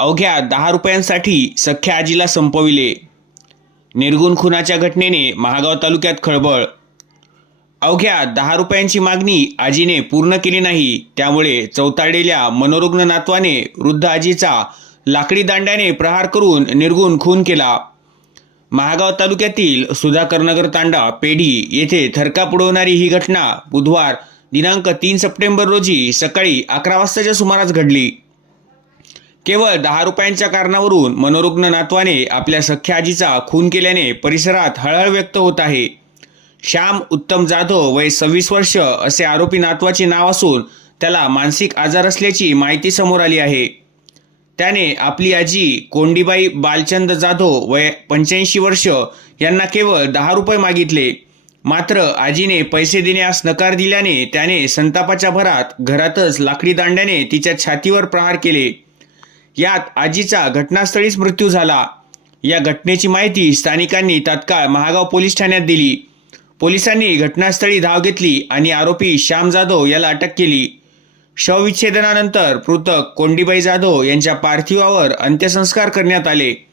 अवघ्या दहा रुपयांसाठी सख्या आजीला संपविले. निर्गुण खुनाच्या घटनेने महागाव तालुक्यात खळबळ. अवघ्या दहा रुपयांची मागणी आजीने पूर्ण केली नाही त्यामुळे चौताळलेल्या मनोरुग्ण नातवाने वृद्ध आजीचा लाकडी दांड्याने प्रहार करून निर्गुण खून केला. महागाव तालुक्यातील सुधाकरनगर तांडा पेढी येथे थरका पुडवणारी ही घटना बुधवार दिनांक तीन सप्टेंबर रोजी सकाळी अकरा वाजताच्या सुमारास घडली. केवळ दहा रुपयांच्या कारणावरून मनोरुग्ण नातवाने आपल्या सख्या आजीचा खून केल्याने परिसरात हळहळ व्यक्त होत आहे. श्याम उत्तम जाधव वय सव्वीस वर्ष असे आरोपी नातवाचे नाव असून त्याला मानसिक आजार असल्याची माहिती समोर आली आहे. त्याने आपली आजी कोंडीबाई बालचंद जाधव वय पंच्याऐंशी वर्ष यांना केवळ दहा रुपये मागितले. मात्र आजीने पैसे देण्यास नकार दिल्याने त्याने संतापाच्या भरात घरातच लाकडी दांड्याने तिच्या छातीवर प्रहार केले. यात आजीचा घटनास्थळीच मृत्यू झाला. या घटनेची माहिती स्थानिकांनी तात्काळ महागाव पोलीस ठाण्यात दिली. पोलिसांनी घटनास्थळी धाव घेतली आणि आरोपी श्याम जाधव याला अटक केली. शवविच्छेदनानंतर पृथक कोंडीबाई जाधव यांच्या पार्थिवावर अंत्यसंस्कार करण्यात आले.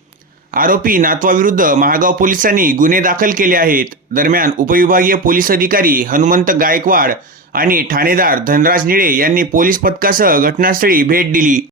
आरोपी नातवाविरुद्ध महागाव पोलिसांनी गुन्हे दाखल केले आहेत. दरम्यान उपविभागीय पोलीस अधिकारी हनुमंत गायकवाड आणि ठाणेदार धनराज निळे यांनी पोलीस पथकासह घटनास्थळी भेट दिली.